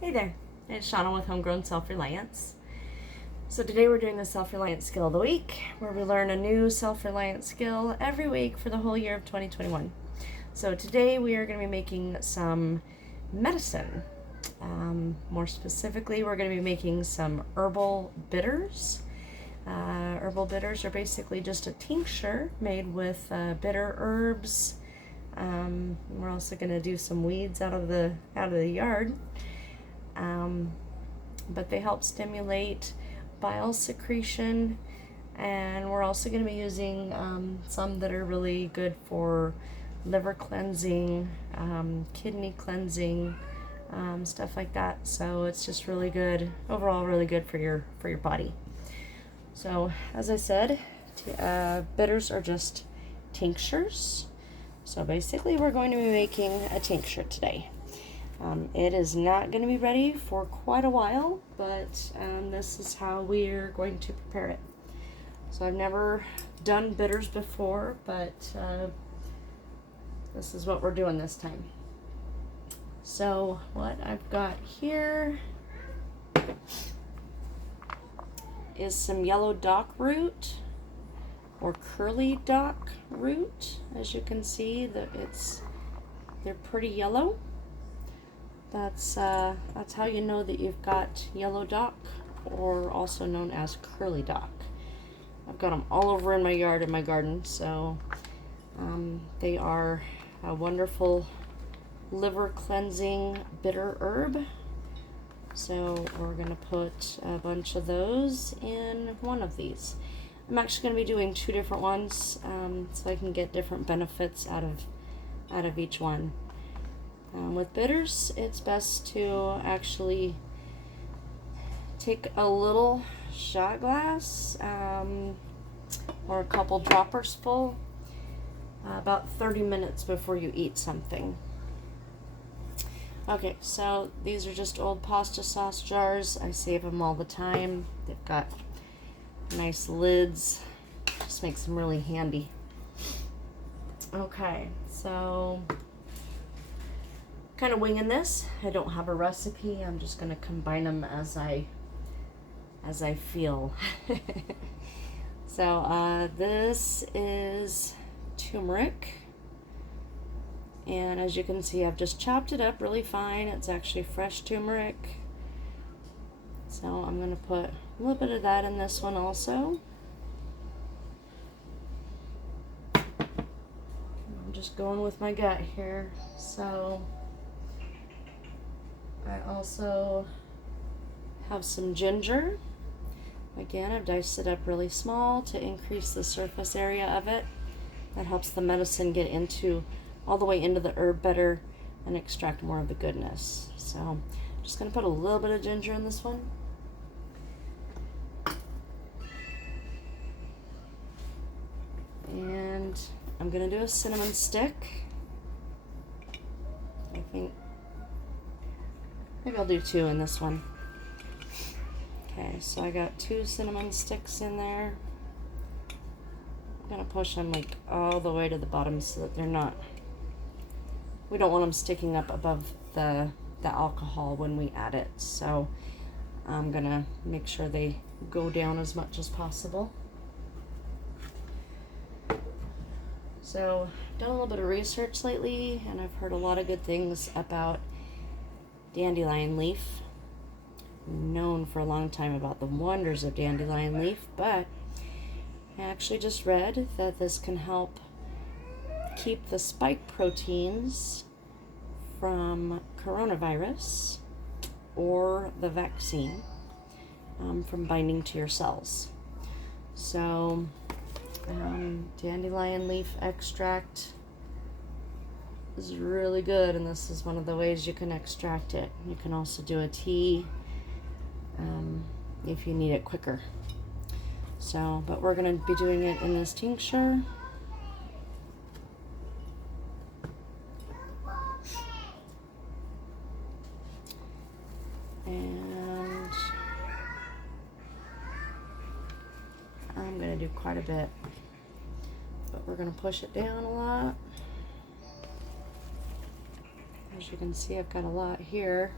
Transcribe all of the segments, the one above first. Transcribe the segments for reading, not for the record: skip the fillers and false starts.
Hey there, it's Shauna with Homegrown Self-Reliance. So today we're doing the Self-Reliance Skill of the Week, where we learn a new self-reliance skill every week for the whole year of 2021. So today we are going to be making some medicine. More specifically, we're going to be making some herbal bitters. Herbal bitters are basically just a tincture made with bitter herbs. We're also going to do some weeds out of the yard. But they help stimulate bile secretion, and we're also going to be using some that are really good for liver cleansing, kidney cleansing, stuff like that. So it's just really good, overall really good for your body. So as I said, bitters are just tinctures. So basically we're going to be making a tincture today. It is not going to be ready for quite a while, but this is how we're going to prepare it. So I've never done bitters before, but this is what we're doing this time. So what I've got here is some yellow dock root or curly dock root. As you can see, they're pretty yellow. That's how you know that you've got yellow dock, or also known as curly dock. I've got them all over in my yard, in my garden, so they are a wonderful liver cleansing bitter herb. So we're going to put a bunch of those in one of these. I'm actually going to be doing two different ones, so I can get different benefits out of each one. With bitters, it's best to actually take a little shot glass or a couple droppers full about 30 minutes before you eat something. Okay, so these are just old pasta sauce jars. I save them all the time. They've got nice lids. Just makes them really handy. Okay, so kind of winging this. I don't have a recipe. I'm just going to combine them as I feel. So this is turmeric, and as you can see, I've just chopped it up really fine. It's actually fresh turmeric. So I'm going to put a little bit of that in this one also. I'm just going with my gut here. So I also have some ginger. Again, I've diced it up really small to increase the surface area of it. That helps the medicine get all the way into the herb better and extract more of the goodness. So I'm just going to put a little bit of ginger in this one. And I'm going to do a cinnamon stick. I think maybe I'll do two in this one. Okay, so I got 2 cinnamon sticks in there. I'm going to push them like all the way to the bottom so that we don't want them sticking up above the alcohol when we add it. So I'm going to make sure they go down as much as possible. So I've done a little bit of research lately, and I've heard a lot of good things about dandelion leaf. Known for a long time about the wonders of dandelion leaf, but I actually just read that this can help keep the spike proteins from coronavirus or the vaccine from binding to your cells. So dandelion leaf extract is really good, and this is one of the ways you can extract it. You can also do a tea if you need it quicker. So, but we're going to be doing it in this tincture. And I'm going to do quite a bit, but we're going to push it down a lot. As you can see, I've got a lot here.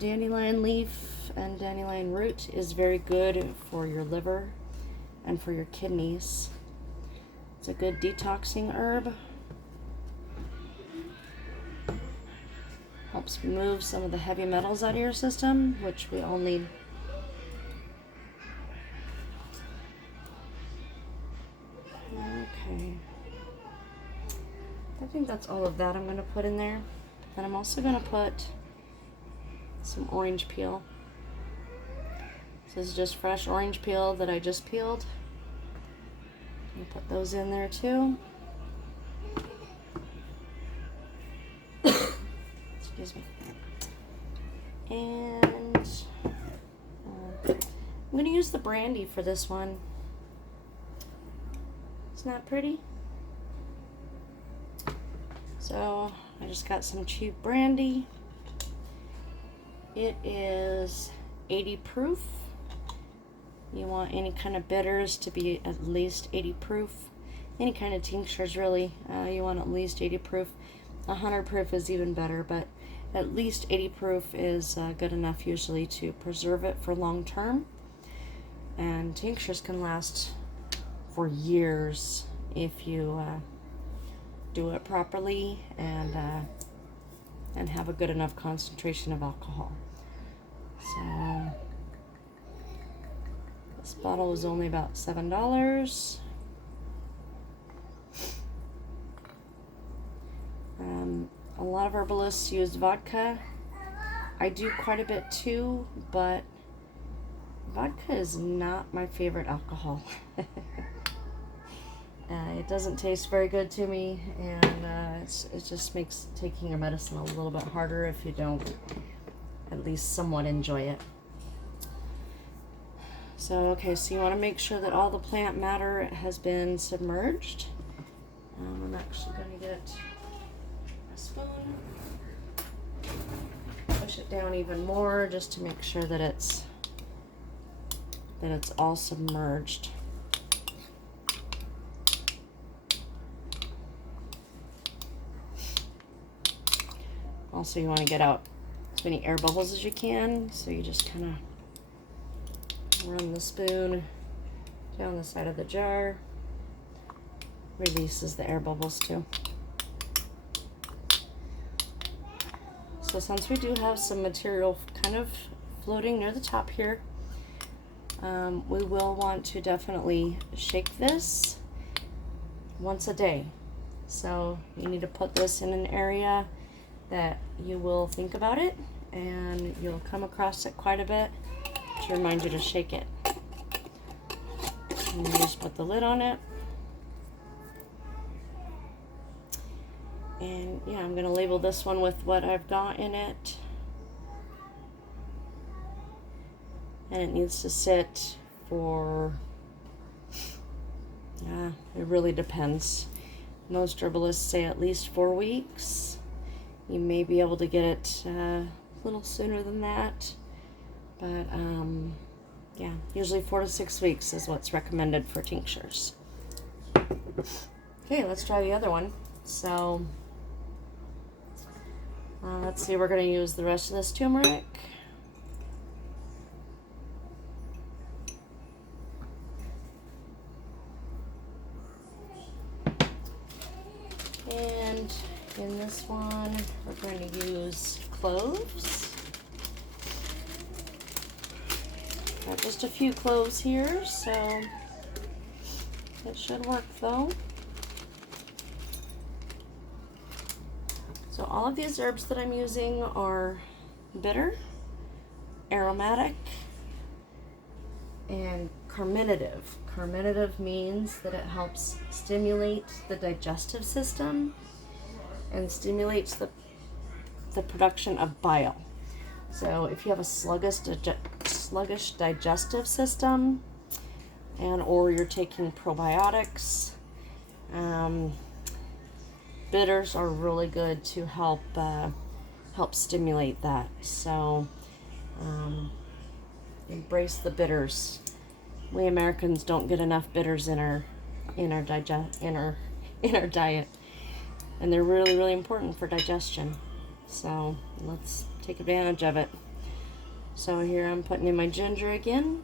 dandelion leaf and dandelion root is very good for your liver and for your kidneys. It's a good detoxing herb. Helps remove some of the heavy metals out of your system, which we all need. Okay. I think that's all of that I'm going to put in there. And I'm also going to put some orange peel. This is just fresh orange peel that I just peeled. I'll put those in there too. Excuse me. And I'm going to use the brandy for this one. Isn't that pretty? So I just got some cheap brandy. It is 80 proof. You want any kind of bitters to be at least 80 proof. Any kind of tinctures really, you want at least 80 proof. 100 proof is even better, but at least 80 proof is good enough usually to preserve it for long term. And tinctures can last for years if you do it properly and have a good enough concentration of alcohol. So this bottle is only about $7. A lot of herbalists use vodka. I do quite a bit too, but vodka is not my favorite alcohol. It doesn't taste very good to me, and it just makes taking your medicine a little bit harder if you don't at least somewhat enjoy it. So, okay, so you want to make sure that all the plant matter has been submerged. I'm actually going to get a spoon, push it down even more just to make sure that it's all submerged. Also, you want to get out as many air bubbles as you can, so you just kind of run the spoon down the side of the jar. Releases the air bubbles too. So since we do have some material kind of floating near the top here, we will want to definitely shake this once a day. So you need to put this in an area that you will think about it, and you'll come across it quite a bit to remind you to shake it. And you just put the lid on it. And yeah, I'm going to label this one with what I've got in it. And it needs to sit for, it really depends. Most herbalists say at least 4 weeks. You may be able to get it a little sooner than that. But yeah, usually 4 to 6 weeks is what's recommended for tinctures. Okay, let's try the other one. So let's see, we're going to use the rest of this turmeric. And in this one, we're going to use cloves. Got just a few cloves here, so it should work though. So all of these herbs that I'm using are bitter, aromatic, and carminative. Carminative means that it helps stimulate the digestive system and stimulates the production of bile. So if you have a sluggish digestive system, and or you're taking probiotics, bitters are really good to help stimulate that. So embrace the bitters. We Americans don't get enough bitters in our diet, and they're really, really important for digestion. So let's take advantage of it. So here I'm putting in my ginger again.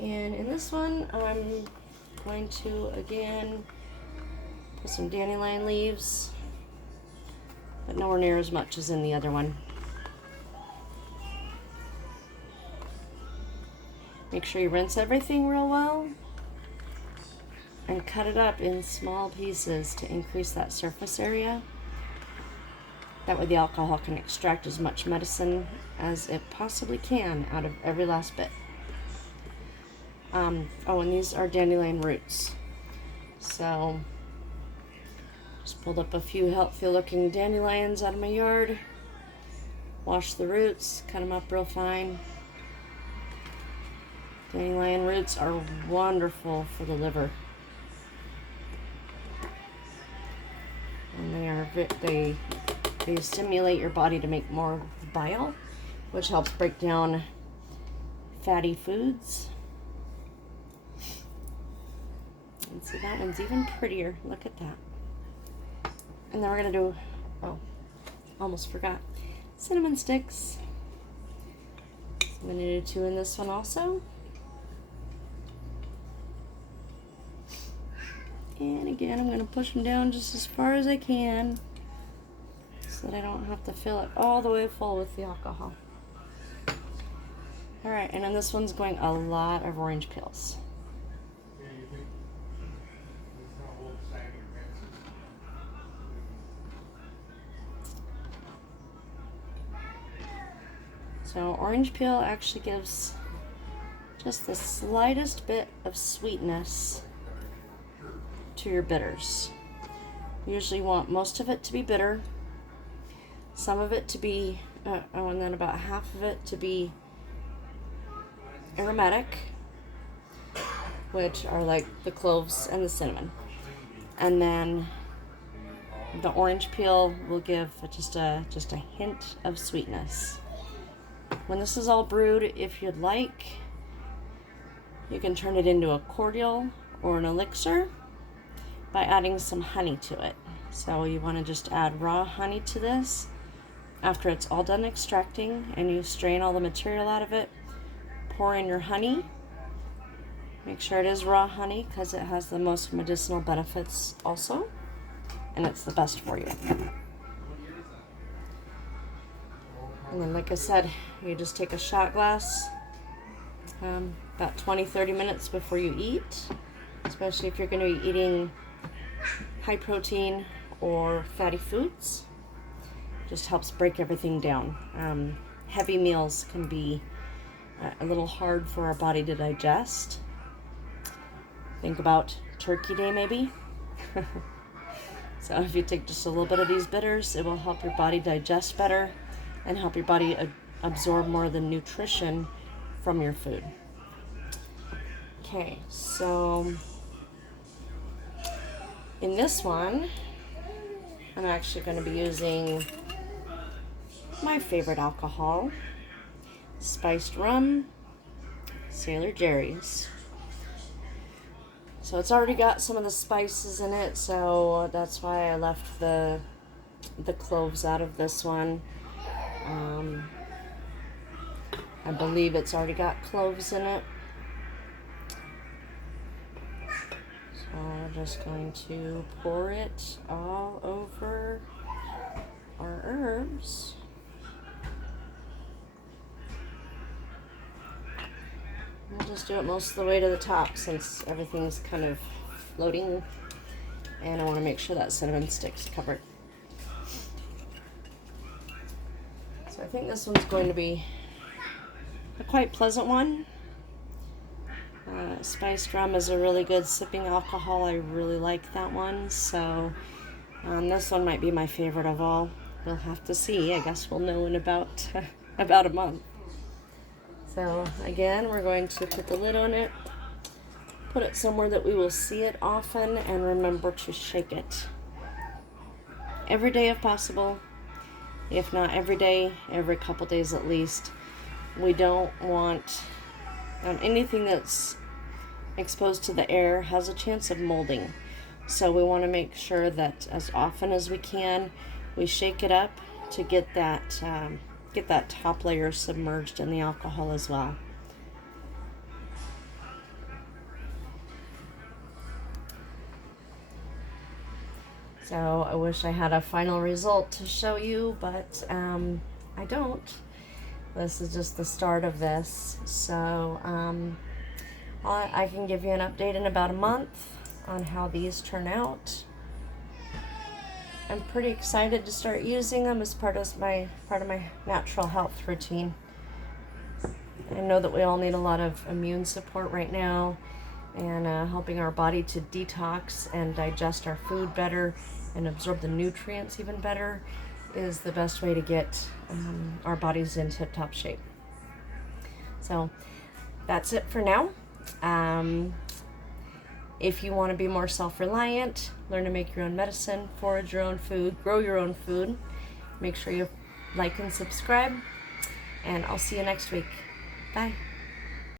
And in this one, I'm going to, again, put some dandelion leaves, but nowhere near as much as in the other one. Make sure you rinse everything real well and cut it up in small pieces to increase that surface area. That way the alcohol can extract as much medicine as it possibly can out of every last bit. Oh, and these are dandelion roots. So, just pulled up a few healthy looking dandelions out of my yard. Washed the roots, cut them up real fine. Dandelion roots are wonderful for the liver. And they stimulate your body to make more bile, which helps break down fatty foods. And see, that one's even prettier. Look at that. And then we're going to do, oh, almost forgot, cinnamon sticks. So I'm going to do 2 in this one also. And again, I'm going to push them down just as far as I can so that I don't have to fill it all the way full with the alcohol. Alright, and then this one's going a lot of orange peels. So orange peel actually gives just the slightest bit of sweetness to your bitters. You usually want most of it to be bitter, some of it to be, and then about half of it to be aromatic, which are like the cloves and the cinnamon. And then the orange peel will give just a hint of sweetness. When this is all brewed, if you'd like, you can turn it into a cordial or an elixir by adding some honey to it. So you want to just add raw honey to this after it's all done extracting, and you strain all the material out of it. Pour in your honey. Make sure it is raw honey because it has the most medicinal benefits also, and it's the best for you. And then, like I said, you just take a shot glass about 20-30 minutes before you eat, especially if you're going to be eating high protein or fatty foods. Just helps break everything down. Heavy meals can be a little hard for our body to digest. Think about Turkey Day maybe. So if you take just a little bit of these bitters, it will help your body digest better and help your body absorb more of the nutrition from your food. Okay, so in this one, I'm actually going to be using my favorite alcohol, spiced rum, Sailor Jerry's. So it's already got some of the spices in it, so that's why I left the cloves out of this one. I believe it's already got cloves in it. So we're just going to pour it all over our herbs. I'll just do it most of the way to the top since everything's kind of floating, and I want to make sure that cinnamon stick's covered. So I think this one's going to be a quite pleasant one. Spiced rum is a really good sipping alcohol. I really like that one. So this one might be my favorite of all. We'll have to see. I guess we'll know in about a month. So again, we're going to put the lid on it, put it somewhere that we will see it often, and remember to shake it every day if possible. If not every day, every couple days at least. We don't want anything that's exposed to the air has a chance of molding. So we want to make sure that as often as we can, we shake it up to get that top layer submerged in the alcohol as well. So I wish I had a final result to show you, but I don't. This is just the start of this. So I can give you an update in about a month on how these turn out. I'm pretty excited to start using them as part of my natural health routine. I know that we all need a lot of immune support right now, and helping our body to detox and digest our food better and absorb the nutrients even better is the best way to get our bodies in tip-top shape. So that's it for now. If you want to be more self-reliant, learn to make your own medicine, forage your own food, grow your own food, make sure you like and subscribe, and I'll see you next week. Bye.